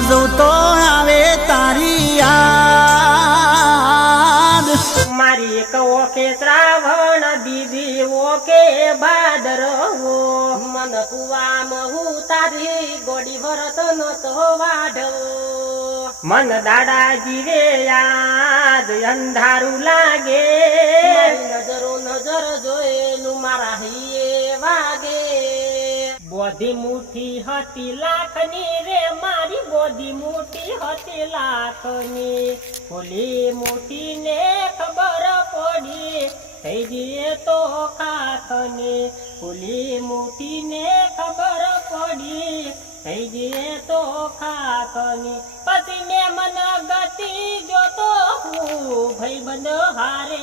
જોતો આવે તારી યાદ મારી એક ઓકે શ્રાવણ બીજી ઓકે ભાદરવો મન કુવામાં હું તારી ગોડી ભરત નતો વાઢવો મન દાડા જીવે યાદ અંધારું લાગે નજરો નજર જોયેલું મારા હૈયે વાગે બોધી મુઠી હતી લાખની રે મારી બોધી મુઠી હતી લાખની ઓલી મુઠી ને ખબર પડી થઈ જઈએ તો કાખની ઓલી મુઠી ને ખબર પડી થઈ જઈએ તો ખાખની પછી ને મન ગતિ જોતો હું ભાઈબંધ હારે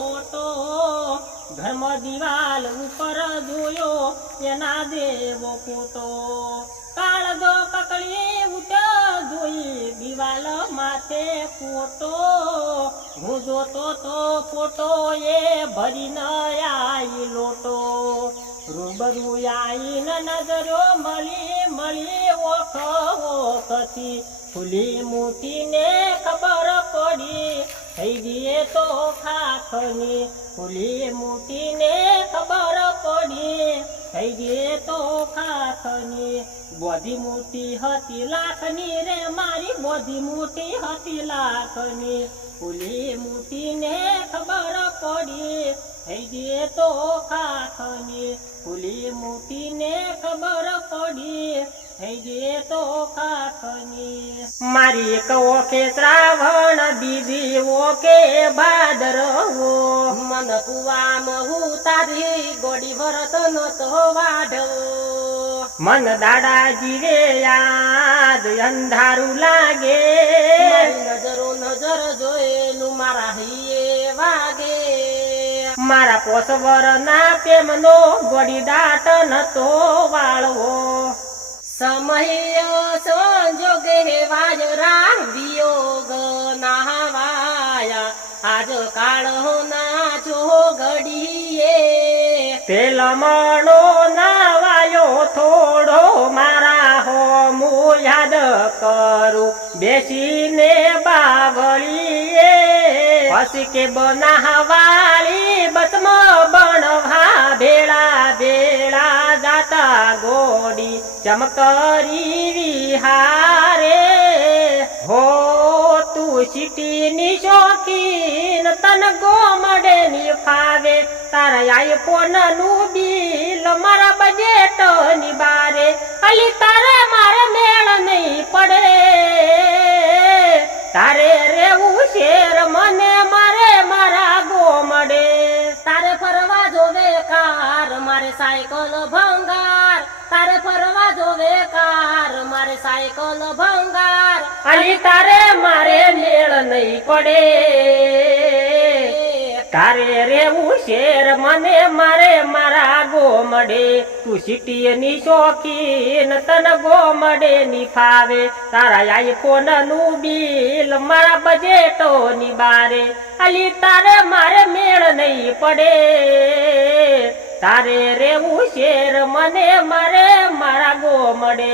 ઓટો ધર્મ દિવાલ ઉપર જોયો એના દેવો ફોટો કાળજો કકડી ઉઠ્યો જોઈ દિવાલ માથે ફોટો હું જોતો તો ફોટો એ ભરીને આઈ લોટો રૂબરૂ આઈને નજરો મળી ઓખ ઓખથી ફૂલી મૂઠીને ખબર પડી થઈ ગઈ તો ખાખની ફૂલી મૂઠીને ખબર પડી થઈ ગઈ તો ખાખની બોધી મૂઠી હતી લાખની રે મારી બોધી મૂઠી હતી લાખની ફૂલી મૂઠીને ખબર પડી થઈ ગઈ તો ખાખની ફૂલી મૂઠીને ખબર પડી થઈ ગઈ તો ખાખની મારી એક ઓકે શ્રાવણ બીજી ઓકે ભાદરવો મન કુવામાં હું તારી ગોડી ભરત નતો વાઢવો મન દાડા જીવે યાદ અંધારું લાગે નજરો નજર જોયેલું મારા હૈયે વાગે મારા પોસવર ના પ્રેમનો ગોડી દાટ નતો વાળવો સમય સંજોગે વાજરા વિયોગ નાવાયા આજ કાળ ના જો ઘડીએ તેલ મણો નાવાયો થોડો મારા હો હું યાદ કરું બેસીને બાવળીએ પછી કે બનાવાળી બસમ બણવા ભેળા ભેળા જાતા ગોડી ચમકરી વિહારે હો તું સિટીની શોખીન તન ગોમડે ની ફાવે તારા આઈફોન નું બિલ મારા બજેટ ની બારે અલી તારે મારે મેળ નહીં પડે તારે રેવું શેર મને મારે મારા ગોમડે તારે ફરવા જોવે કાર મારે સાયકલ ભંગાર તારે ફરવા જોવે કાર મારે સાયકલ ભંગાર અલી તારે મારે મેળ નહીં પડે તારે રેવું શેર મને મારે મારા ગોમડે તું સિટીની શોખીન તન ગોમડે ની ફાવે તારા આઈફોન નું બિલ મારા બજેટો ની બારે અલી તારે મારે મેળ નહીં પડે તારે રેવું શેર મને મારે મારા ગોમડે